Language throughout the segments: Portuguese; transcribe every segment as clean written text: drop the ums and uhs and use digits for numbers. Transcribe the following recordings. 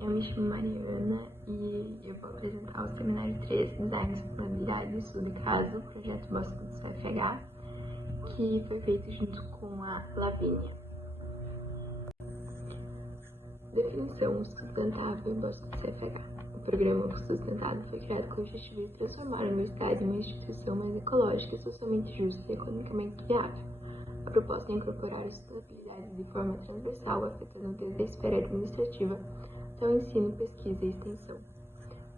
eu me chamo Mariana e eu vou apresentar o Seminário 3, Design e Sustentabilidade do Estudo Caso, projeto Bosque do CFH, que foi feito junto com a Lavínia. Definição sustentável do Bosque do CFH. O programa Sustentado foi criado com o objetivo de transformar a universidade em uma instituição mais ecológica, socialmente justa e economicamente viável. A proposta é incorporar a sustentabilidade de forma transversal, afetando desde a esfera administrativa até o ensino, pesquisa e extensão.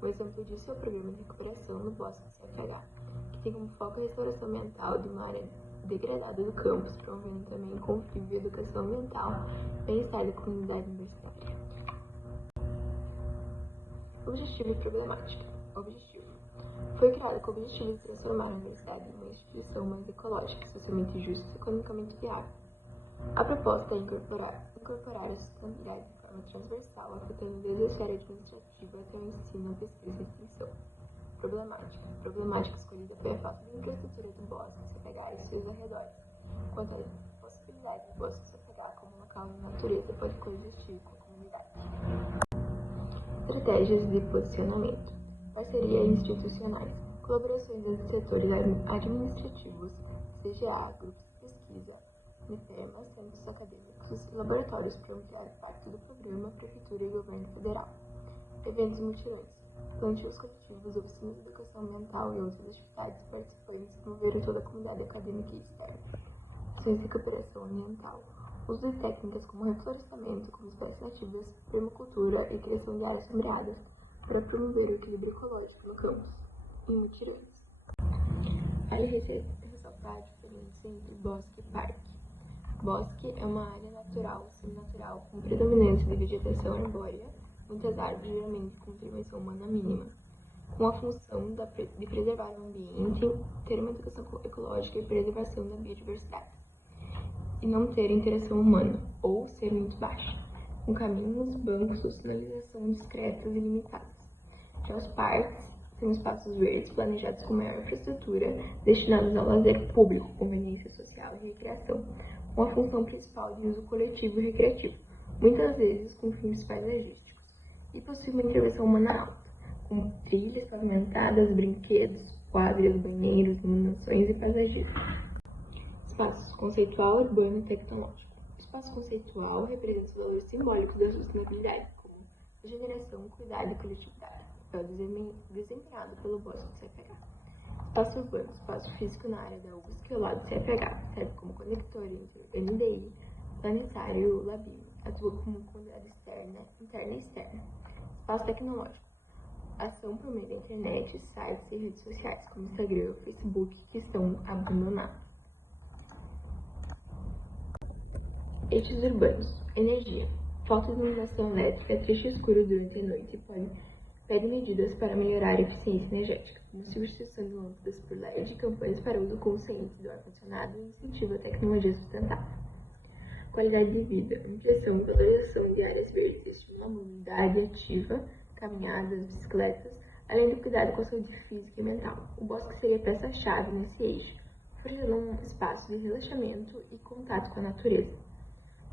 Um exemplo disso é o programa de recuperação no Bosque do CFH, que tem como foco a restauração ambiental de uma área degradada do campus, promovendo também convívio e educação ambiental, bem-estar da comunidade universitária. Objetivo e problemática. Objetivo. Foi criado com o objetivo de transformar a universidade em uma instituição mais ecológica, socialmente justa e economicamente viável. A proposta é incorporar a sustentabilidade de forma transversal, afetando desde a esfera administrativa até o ensino, pesquisa e extensão. Problemática. A problemática escolhida foi a falta de infraestrutura do Bosque do CFH e seus arredores, quanto à possibilidade do Bosque do CFH como local de natureza pode coexistir com a comunidade. Estratégias de posicionamento. Parcerias institucionais. Colaborações entre setores administrativos, CGA, grupos de pesquisa, NIFEMA, centros acadêmicos e laboratórios para ampliar parte do programa, Prefeitura e Governo Federal. Eventos multirões. Plantios coletivos, oficinas de educação ambiental e outras atividades participantes promoveram toda a comunidade acadêmica e externa. Ações de recuperação ambiental. Uso de técnicas como reflorestamento, como espécies nativas, permacultura e criação de áreas sombreadas para promover o equilíbrio ecológico no campus. E mutirões. Vale ressaltar a diferença entre bosque e parque. Bosque é uma área natural, seminatural, com predominância de vegetação arbórea, muitas árvores, geralmente com intervenção humana mínima, com a função de preservar o ambiente, ter uma educação ecológica e preservação da biodiversidade, e não ter interação humana, ou ser muito baixa, com caminhos, bancos, sinalização discretas e limitadas. Já os parques são espaços verdes planejados com maior infraestrutura, destinados ao lazer público, conveniência social e recreação, com a função principal de uso coletivo e recreativo, muitas vezes com fins paisagísticos, e possui uma intervenção humana alta, com trilhas pavimentadas, brinquedos, quadras, banheiros, iluminações e paisagismo. Espaço conceitual, urbano e tecnológico. O espaço conceitual representa os valores simbólicos da sustentabilidade, como regeneração, cuidado e coletividade, papel desempenhado pelo Bosque do CFH. Espaço urbano, espaço físico na área da UFSC ao lado do CFH, serve como conector entre o NDI, planetário e o Lavínia, atua como comunidade interna e externa. Espaço tecnológico, ação por meio da internet, sites e redes sociais, como Instagram e Facebook, que estão abandonados. Eixos urbanos. Energia. Falta de iluminação elétrica, triste e escuro durante a noite pede medidas para melhorar a eficiência energética, como substituição de lâmpadas por LED, campanhas para uso consciente do ar-condicionado e incentivo à tecnologia sustentável. Qualidade de vida. Ampliação e valorização de áreas verdes estimula a mobilidade ativa, caminhadas, bicicletas, além do cuidado com a saúde física e mental. O bosque seria peça-chave nesse eixo, oferecendo um espaço de relaxamento e contato com a natureza.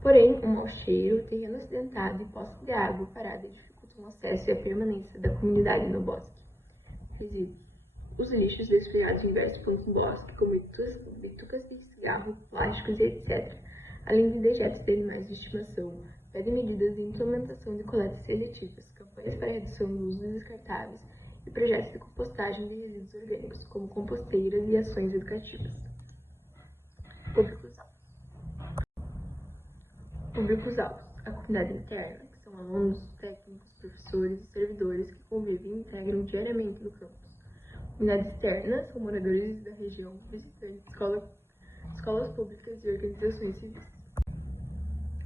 Porém, um mau cheiro, terreno acidentado e poços de água parada dificultam o acesso e a permanência da comunidade no bosque. Resíduos. Os lixos despejados em diversos pontos do bosque, como bitucas de cigarro, plásticos e etc., além de dejetos de animais de estimação, pedem medidas de implementação de coletas seletivas, campanhas para redução do uso de descartáveis e projetos de compostagem de resíduos orgânicos, como composteiras e ações educativas. Públicos-alvos. A comunidade interna, que são alunos, técnicos, professores e servidores que convivem e integram diariamente no campus. Comunidade externa são moradores da região, visitantes, escolas públicas e organizações civis.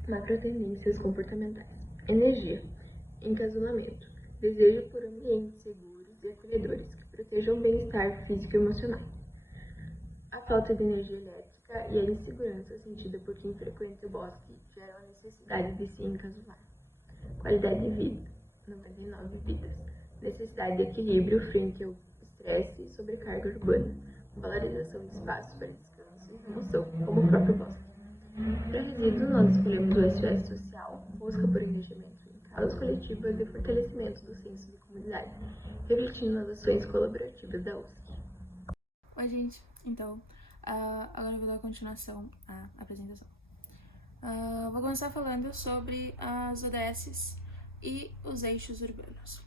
Macrotendências comportamentais. Energia. Encasunamento. Desejo por ambientes seguros e acolhedores que protejam o bem-estar físico e emocional. A falta de energia elétrica e a insegurança sentida por quem frequenta o bosque geram a necessidade de se encasular. Qualidade de vida. 99 vidas. Necessidade de equilíbrio frente ao estresse e sobrecarga urbana. Valorização de espaços para descanso e emoção, como o próprio bosque. Para resíduos, nós escolhemos o SOS social, busca por investimento em a luta coletiva e o fortalecimento do senso de comunidade, refletindo nas ações colaborativas da USP. Oi, gente. Então, agora eu vou dar continuação à apresentação. Vou começar falando sobre as ODSs e os eixos urbanos.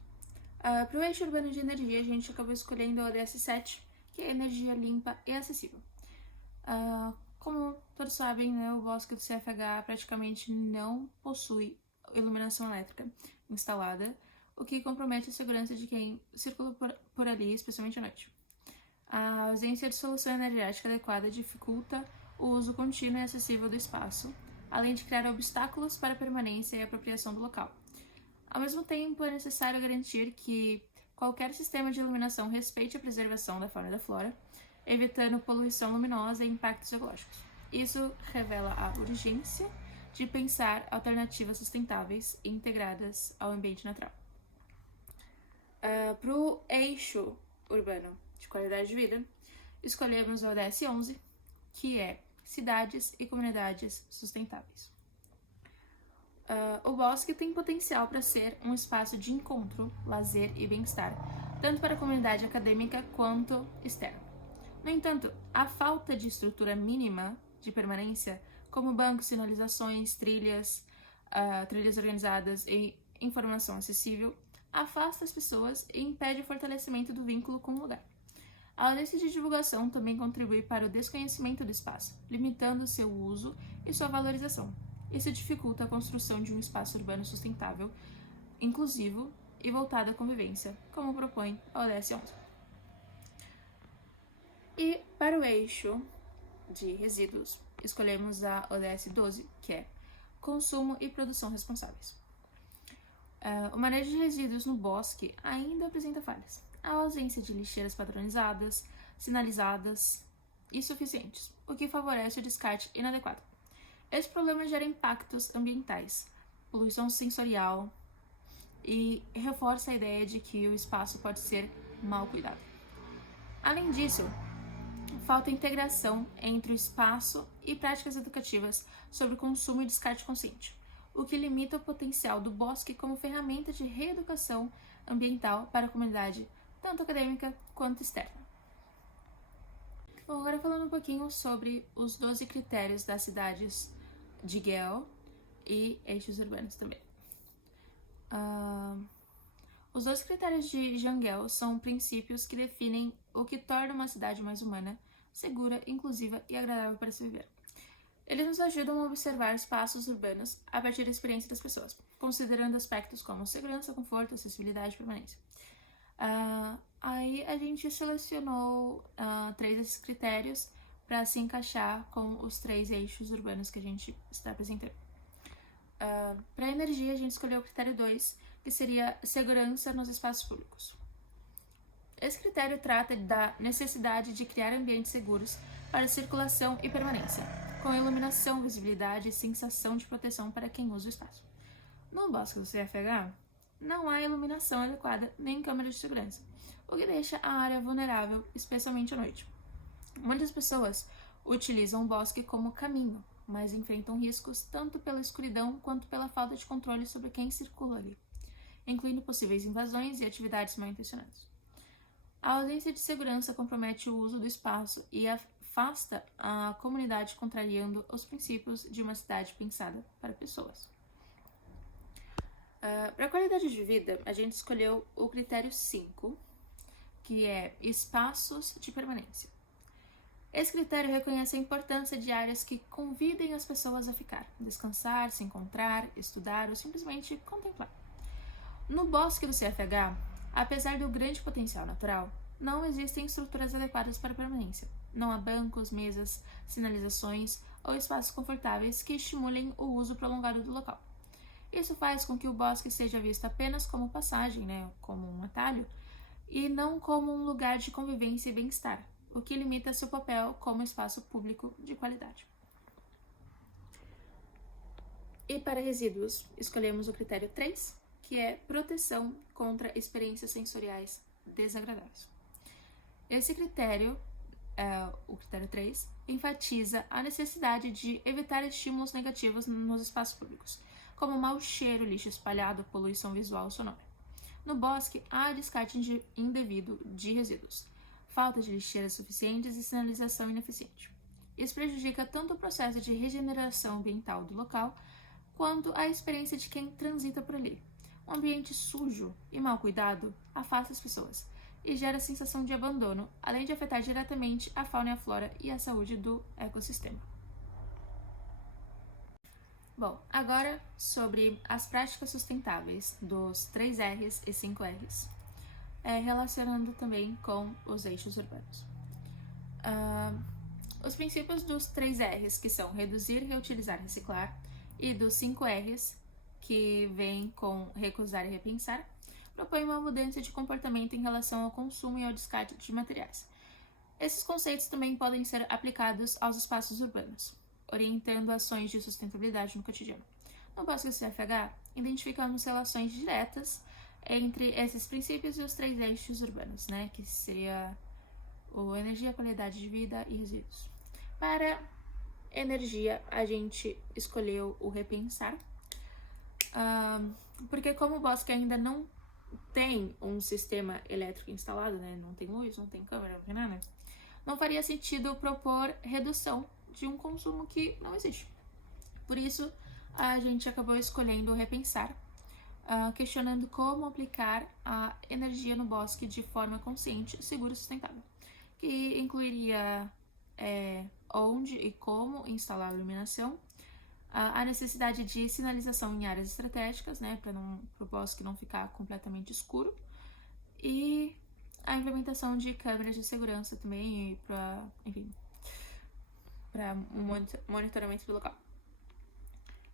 Para o eixo urbano de energia, a gente acabou escolhendo a ODS 7, que é energia limpa e acessível. Como todos sabem, né, o bosque do CFH praticamente não possui iluminação elétrica instalada, o que compromete a segurança de quem circula por ali, especialmente à noite. A ausência de solução energética adequada dificulta o uso contínuo e acessível do espaço, além de criar obstáculos para a permanência e apropriação do local. Ao mesmo tempo, é necessário garantir que qualquer sistema de iluminação respeite a preservação da fauna e da flora, evitando poluição luminosa e impactos ecológicos. Isso revela a urgência de pensar alternativas sustentáveis e integradas ao ambiente natural. Para o eixo urbano de qualidade de vida, escolhemos o ODS 11, que é cidades e comunidades sustentáveis. O bosque tem potencial para ser um espaço de encontro, lazer e bem-estar, tanto para a comunidade acadêmica quanto externa. No entanto, a falta de estrutura mínima de permanência, como bancos, sinalizações, trilhas organizadas e informação acessível, afasta as pessoas e impede o fortalecimento do vínculo com o lugar. A ausência de divulgação também contribui para o desconhecimento do espaço, limitando seu uso e sua valorização. Isso dificulta a construção de um espaço urbano sustentável, inclusivo e voltado à convivência, como propõe a ODS 11. E para o eixo de resíduos, escolhemos a ODS 12, que é consumo e produção responsáveis. O manejo de resíduos no bosque ainda apresenta falhas. A ausência de lixeiras padronizadas, sinalizadas e suficientes, o que favorece o descarte inadequado. Esse problema gera impactos ambientais, poluição sensorial e reforça a ideia de que o espaço pode ser mal cuidado. Além disso, falta integração entre o espaço e práticas educativas sobre consumo e descarte consciente, o que limita o potencial do bosque como ferramenta de reeducação ambiental para a comunidade, tanto acadêmica quanto externa. Bom, agora falando um pouquinho sobre os 12 critérios das cidades de Gale e eixos urbanos também. Os 12 critérios de Jangel são princípios que definem o que torna uma cidade mais humana, segura, inclusiva e agradável para se viver. Eles nos ajudam a observar espaços urbanos a partir da experiência das pessoas, considerando aspectos como segurança, conforto, acessibilidade e permanência. Aí a gente selecionou 3 desses critérios para se encaixar com os 3 eixos urbanos que a gente está apresentando. Para a energia, a gente escolheu o critério 2, que seria segurança nos espaços públicos. Esse critério trata da necessidade de criar ambientes seguros para circulação e permanência, com iluminação, visibilidade e sensação de proteção para quem usa o espaço. No bosque do CFH, não há iluminação adequada nem câmeras de segurança, o que deixa a área vulnerável, especialmente à noite. Muitas pessoas utilizam o bosque como caminho, mas enfrentam riscos tanto pela escuridão quanto pela falta de controle sobre quem circula ali, incluindo possíveis invasões e atividades mal intencionadas. A ausência de segurança compromete o uso do espaço e afasta a comunidade, contrariando os princípios de uma cidade pensada para pessoas. Para a qualidade de vida, a gente escolheu o critério 5, que é espaços de permanência. Esse critério reconhece a importância de áreas que convidem as pessoas a ficar, descansar, se encontrar, estudar ou simplesmente contemplar. No bosque do CFH, apesar do grande potencial natural, não existem estruturas adequadas para permanência. Não há bancos, mesas, sinalizações ou espaços confortáveis que estimulem o uso prolongado do local. Isso faz com que o bosque seja visto apenas como passagem, como um atalho, e não como um lugar de convivência e bem-estar, o que limita seu papel como espaço público de qualidade. E para resíduos, escolhemos o critério 3, que é proteção contra experiências sensoriais desagradáveis. Esse critério, o critério 3, enfatiza a necessidade de evitar estímulos negativos nos espaços públicos, como mau cheiro, lixo espalhado, poluição visual ou sonora. No bosque, há descarte indevido de resíduos, falta de lixeiras suficientes e sinalização ineficiente. Isso prejudica tanto o processo de regeneração ambiental do local, quanto a experiência de quem transita por ali. Um ambiente sujo e mal cuidado afasta as pessoas e gera a sensação de abandono, além de afetar diretamente a fauna e a flora e a saúde do ecossistema. Bom, agora sobre as práticas sustentáveis dos 3 R's e 5 R's, relacionando também com os eixos urbanos. Os princípios dos 3 R's, que são reduzir, reutilizar, reciclar, e dos 5 R's, que vem com recusar e repensar, propõem uma mudança de comportamento em relação ao consumo e ao descarte de materiais. Esses conceitos também podem ser aplicados aos espaços urbanos, orientando ações de sustentabilidade no cotidiano. No Bosque CFH, identificamos relações diretas entre esses princípios e os 3 eixos urbanos, né, que seria o energia, qualidade de vida e resíduos. Para energia, a gente escolheu o repensar, porque como o bosque ainda não tem um sistema elétrico instalado, né, não tem luz, não tem câmera, não tem nada, não faria sentido propor redução de um consumo que não existe. Por isso, a gente acabou escolhendo repensar, questionando como aplicar a energia no bosque de forma consciente, segura e sustentável, que incluiria onde e como instalar a iluminação, a necessidade de sinalização em áreas estratégicas, né, para o bosque não ficar completamente escuro, e a implementação de câmeras de segurança também para um monitoramento do local.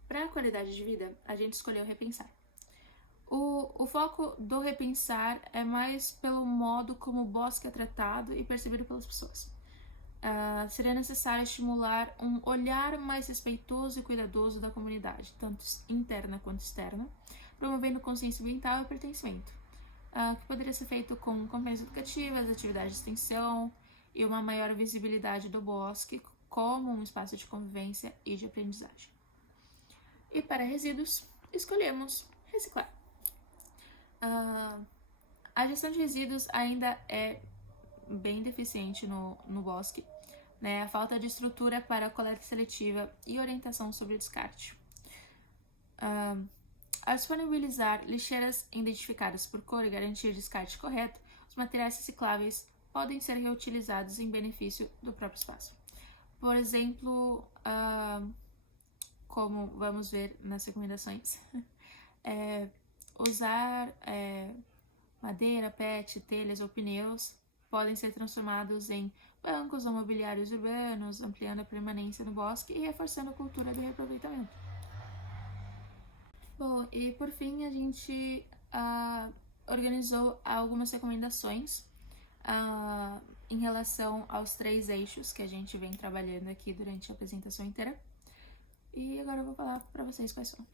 Para a qualidade de vida, a gente escolheu repensar. O foco do repensar é mais pelo modo como o bosque é tratado e percebido pelas pessoas. Seria necessário estimular um olhar mais respeitoso e cuidadoso da comunidade, tanto interna quanto externa, promovendo consciência ambiental e pertencimento, que poderia ser feito com campanhas educativas, atividades de extensão e uma maior visibilidade do bosque como um espaço de convivência e de aprendizagem. E para resíduos, escolhemos reciclar. A gestão de resíduos ainda é bem deficiente no bosque, né? A falta de estrutura para a coleta seletiva e orientação sobre o descarte. Ao disponibilizar lixeiras identificadas por cor e garantir o descarte correto, os materiais recicláveis podem ser reutilizados em benefício do próprio espaço. Por exemplo, como vamos ver nas recomendações, usar madeira, PET, telhas ou pneus podem ser transformados em bancos ou mobiliários urbanos, ampliando a permanência no bosque e reforçando a cultura do reaproveitamento. Bom, e por fim a gente organizou algumas recomendações em relação aos 3 eixos que a gente vem trabalhando aqui durante a apresentação inteira. E agora eu vou falar para vocês quais são.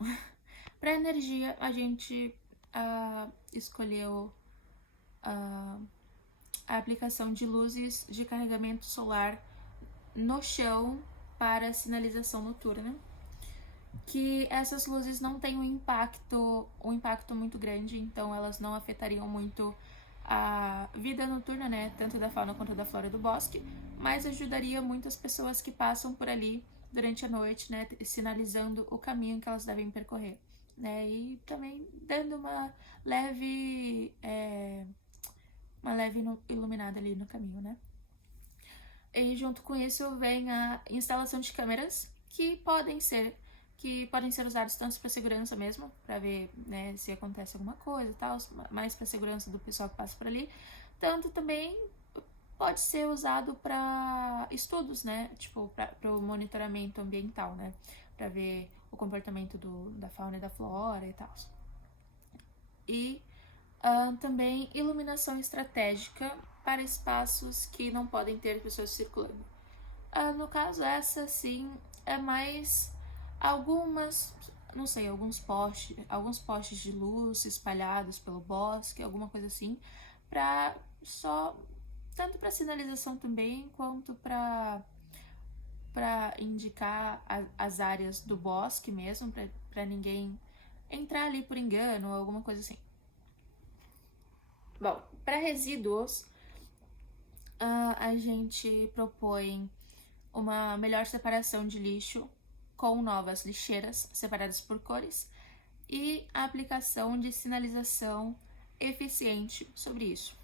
Para energia, a gente escolheu a aplicação de luzes de carregamento solar no chão para sinalização noturna, que essas luzes não têm um impacto muito grande, então elas não afetariam muito a vida noturna, né, tanto da fauna quanto da flora do bosque, mas ajudaria muitas pessoas que passam por ali durante a noite, né, sinalizando o caminho que elas devem percorrer, né, e também dando uma leve iluminada ali no caminho, né. E junto com isso vem a instalação de câmeras que podem ser usados tanto para segurança mesmo, para ver, né, se acontece alguma coisa e tal, mais para segurança do pessoal que passa por ali, tanto também pode ser usado para estudos, né, tipo para o monitoramento ambiental, né, para ver o comportamento da fauna e da flora e tal. E também iluminação estratégica para espaços que não podem ter pessoas circulando. No caso, essa sim é mais alguns postes de luz espalhados pelo bosque, alguma coisa assim, tanto para sinalização também, quanto para indicar as áreas do bosque mesmo, para para ninguém entrar ali por engano ou alguma coisa assim. Bom, para resíduos, a gente propõe uma melhor separação de lixo com novas lixeiras separadas por cores e a aplicação de sinalização eficiente sobre isso,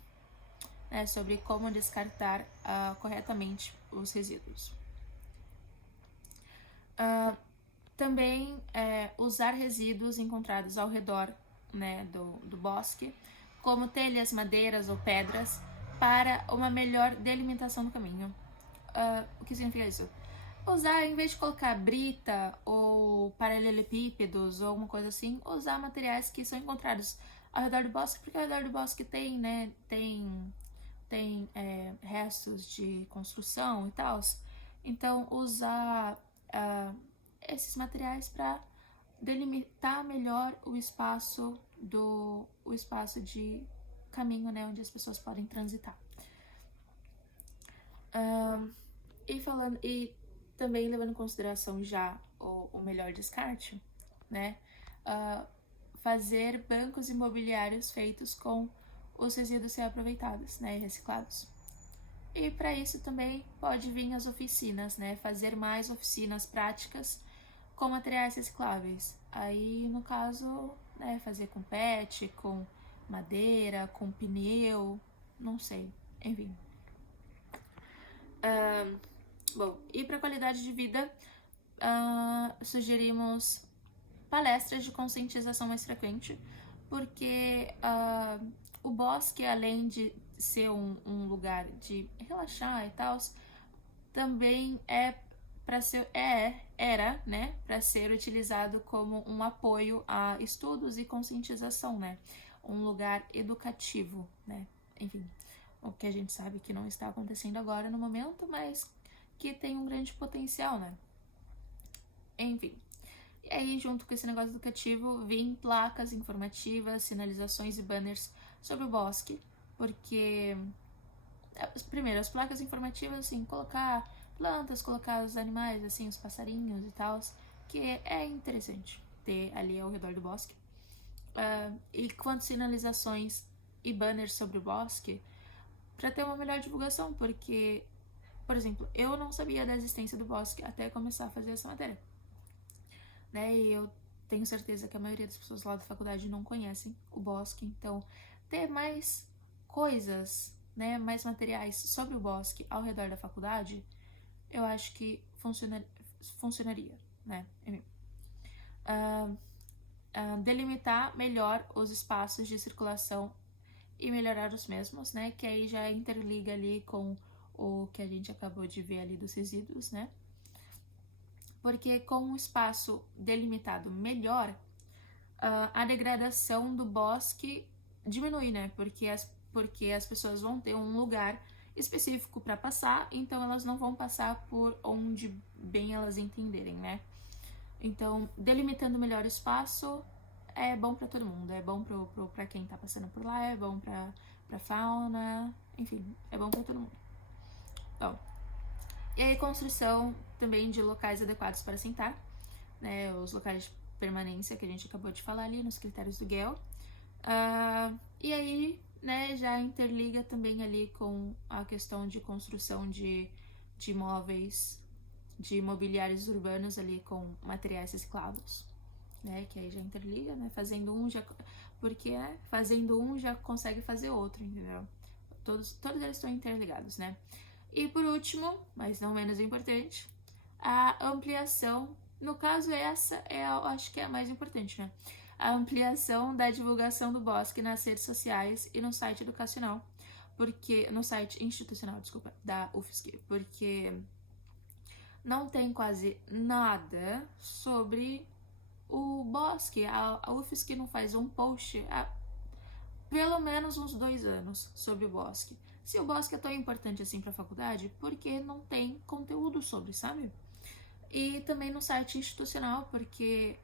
né, sobre como descartar corretamente os resíduos. Também usar resíduos encontrados ao redor, né, do bosque, como telhas, madeiras ou pedras, para uma melhor delimitação do caminho. O que significa isso? Usar, em vez de colocar brita ou paralelepípedos ou alguma coisa assim, usar materiais que são encontrados ao redor do bosque, porque ao redor do bosque tem, né, tem restos de construção e tal. Então, usar esses materiais para delimitar melhor o espaço de caminho, né, onde as pessoas podem transitar. E também levando em consideração já o melhor descarte, né, fazer bancos imobiliários feitos com os resíduos reaproveitados, né, reciclados. E para isso também pode vir as oficinas, né, fazer mais oficinas práticas com materiais recicláveis. Aí, no caso, né, fazer com PET, com madeira, com pneu, não sei, enfim. Bom, e para qualidade de vida, sugerimos palestras de conscientização mais frequente, porque o bosque, além de ser um lugar de relaxar e tal, também era, né, para ser utilizado como um apoio a estudos e conscientização, né, um lugar educativo, né, enfim, o que a gente sabe que não está acontecendo agora no momento, mas que tem um grande potencial, né, enfim. E aí, junto com esse negócio educativo, vem placas informativas, sinalizações e banners sobre o bosque, porque, primeiro, as placas informativas, assim, colocar plantas, colocar os animais, assim, os passarinhos e tal, que é interessante ter ali ao redor do bosque. E quanto sinalizações e banners sobre o bosque, para ter uma melhor divulgação, porque, por exemplo, eu não sabia da existência do bosque até começar a fazer essa matéria, né, e eu tenho certeza que a maioria das pessoas lá da faculdade não conhecem o bosque, então ter mais coisas, né, mais materiais sobre o bosque ao redor da faculdade, eu acho que funcionaria, né? Delimitar melhor os espaços de circulação e melhorar os mesmos, né? Que aí já interliga ali com o que a gente acabou de ver ali dos resíduos, né? Porque com um espaço delimitado melhor, a degradação do bosque diminui, né? Porque as pessoas vão ter um lugar específico para passar, então elas não vão passar por onde bem elas entenderem, né? Então, delimitando melhor o espaço é bom para todo mundo, é bom para quem tá passando por lá, é bom para fauna, enfim, é bom para todo mundo. Bom, e aí construção também de locais adequados para sentar, né? Os locais de permanência que a gente acabou de falar ali nos critérios do GEL. E aí, né, já interliga também ali com a questão de construção de imóveis, de mobiliários urbanos ali com materiais reciclados, né, que aí já interliga, né, fazendo um já consegue fazer outro, entendeu? Todos eles estão interligados, né? E por último, mas não menos importante, a ampliação, no caso essa eu acho que é a mais importante, né? A ampliação da divulgação do bosque nas redes sociais e no site educacional, no site institucional, da UFSC, porque não tem quase nada sobre o bosque. A UFSC não faz um post há pelo menos uns 2 anos sobre o bosque. Se o bosque é tão importante assim para a faculdade, por que não tem conteúdo sobre, sabe? E também no site institucional, porque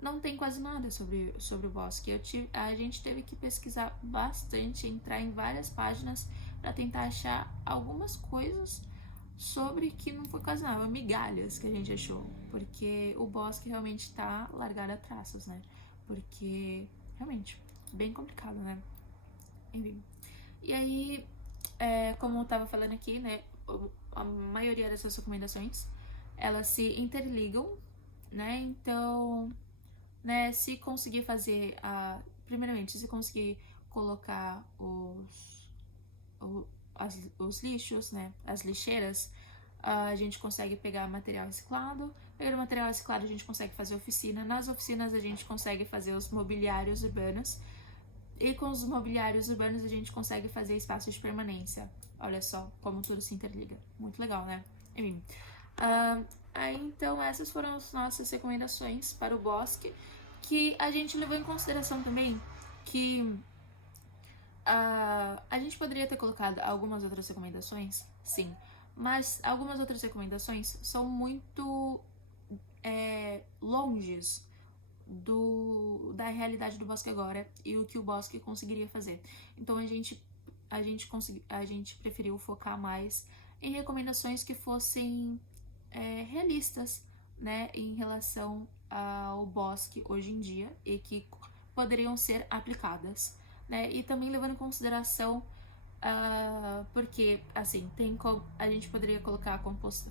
não tem quase nada sobre o bosque. A gente teve que pesquisar bastante, entrar em várias páginas para tentar achar algumas coisas, sobre que não foi quase nada, migalhas que a gente achou, porque o bosque realmente tá largado a traços, né? Porque, realmente, bem complicado, né? Enfim. E aí, como eu tava falando aqui, né, a maioria dessas recomendações, elas se interligam, né? Então, né, se conseguir fazer primeiramente, se conseguir colocar os lixos, né, as lixeiras, a gente consegue pegar material reciclado. Pegando material reciclado, a gente consegue fazer oficina. Nas oficinas, a gente consegue fazer os mobiliários urbanos. E com os mobiliários urbanos, a gente consegue fazer espaços de permanência. Olha só como tudo se interliga. Muito legal, né? Enfim. Então, essas foram as nossas recomendações para o bosque, que a gente levou em consideração também que a gente poderia ter colocado algumas outras recomendações, sim, mas algumas outras recomendações são muito longes da realidade do bosque agora e o que o bosque conseguiria fazer. Então a gente preferiu focar mais em recomendações que fossem realistas, né, em relação ao bosque hoje em dia e que poderiam ser aplicadas, né, e também levando em consideração porque, assim, a gente poderia colocar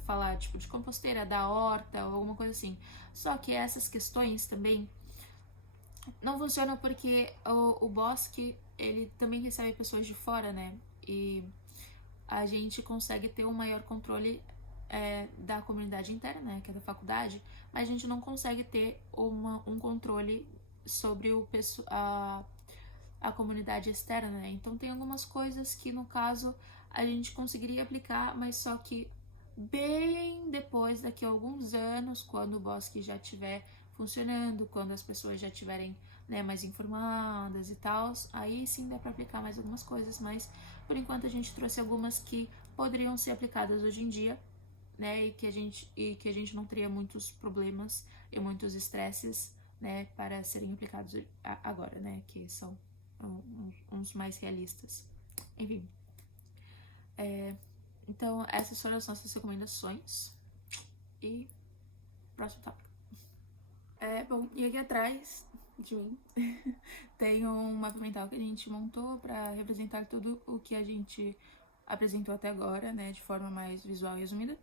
falar tipo de composteira da horta ou alguma coisa assim. Só que essas questões também não funcionam porque o bosque, ele também recebe pessoas de fora, né? E a gente consegue ter um maior controle da comunidade interna, né? Que é da faculdade, mas a gente não consegue ter um controle sobre a comunidade externa, né? Então tem algumas coisas que, no caso, a gente conseguiria aplicar, mas só que bem depois, daqui a alguns anos, quando o bosque já estiver funcionando, quando as pessoas já estiverem, né, mais informadas e tal, aí sim dá para aplicar mais algumas coisas, mas por enquanto a gente trouxe algumas que poderiam ser aplicadas hoje em dia, né, e que a gente não teria muitos problemas e muitos estresses, né, para serem aplicados agora, né, que são uns mais realistas. Enfim. Então, essas foram as nossas recomendações. E próximo tópico. Bom, e aqui atrás de mim tem um mapa mental que a gente montou para representar tudo o que a gente apresentou até agora, né, de forma mais visual e resumida.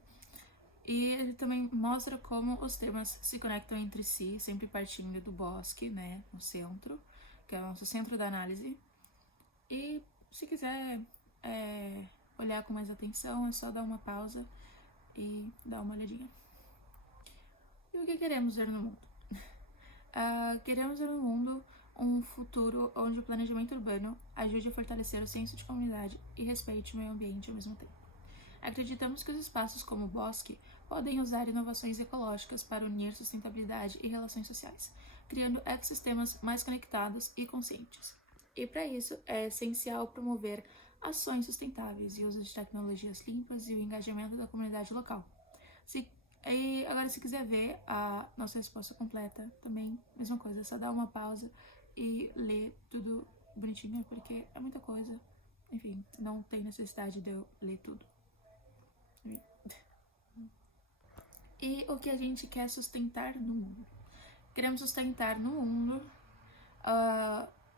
E ele também mostra como os temas se conectam entre si, sempre partindo do bosque, né, no centro, que é o nosso centro da análise. E se quiser olhar com mais atenção, é só dar uma pausa e dar uma olhadinha. E o que queremos ver no mundo? Queremos ver no mundo um futuro onde o planejamento urbano ajude a fortalecer o senso de comunidade e respeite o meio ambiente ao mesmo tempo. Acreditamos que os espaços como o bosque podem usar inovações ecológicas para unir sustentabilidade e relações sociais, criando ecossistemas mais conectados e conscientes. E para isso é essencial promover ações sustentáveis e uso de tecnologias limpas e o engajamento da comunidade local. E agora, se quiser ver a nossa resposta completa, também, mesma coisa, é só dar uma pausa e ler tudo bonitinho, porque é muita coisa. Enfim, não tem necessidade de eu ler tudo. E o que a gente quer sustentar no mundo? Queremos sustentar no mundo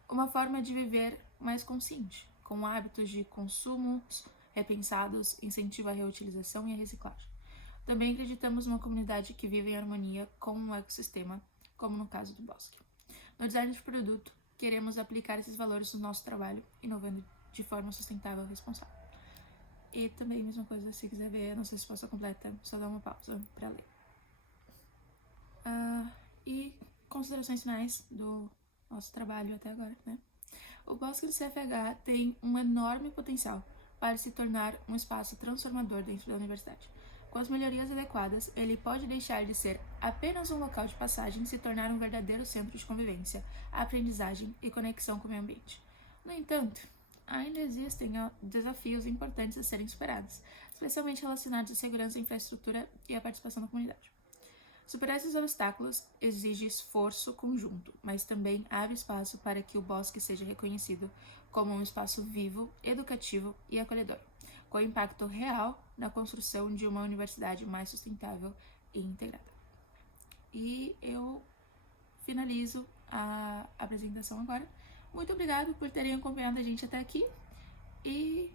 uma forma de viver mais consciente, com hábitos de consumo repensados, incentivo à reutilização e à reciclagem. Também acreditamos numa comunidade que vive em harmonia com o ecossistema, como no caso do bosque. No design de produto, queremos aplicar esses valores no nosso trabalho, inovando de forma sustentável e responsável. E também, mesma coisa, se quiser ver a nossa resposta completa, só dá uma pausa para ler. E considerações finais do nosso trabalho até agora, né? O Bosque do CFH tem um enorme potencial para se tornar um espaço transformador dentro da universidade. Com as melhorias adequadas, ele pode deixar de ser apenas um local de passagem e se tornar um verdadeiro centro de convivência, aprendizagem e conexão com o meio ambiente. No entanto, ainda existem desafios importantes a serem superados, especialmente relacionados à segurança, infraestrutura e à participação da comunidade. Superar esses obstáculos exige esforço conjunto, mas também abre espaço para que o bosque seja reconhecido como um espaço vivo, educativo e acolhedor, com impacto real na construção de uma universidade mais sustentável e integrada. E eu finalizo a apresentação agora. Muito obrigado por terem acompanhado a gente até aqui. E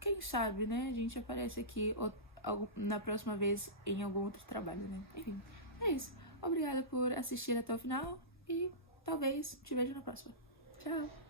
quem sabe, né, a gente aparece aqui na próxima vez em algum outro trabalho, né? Enfim, é isso. Obrigada por assistir até o final e talvez te vejo na próxima. Tchau!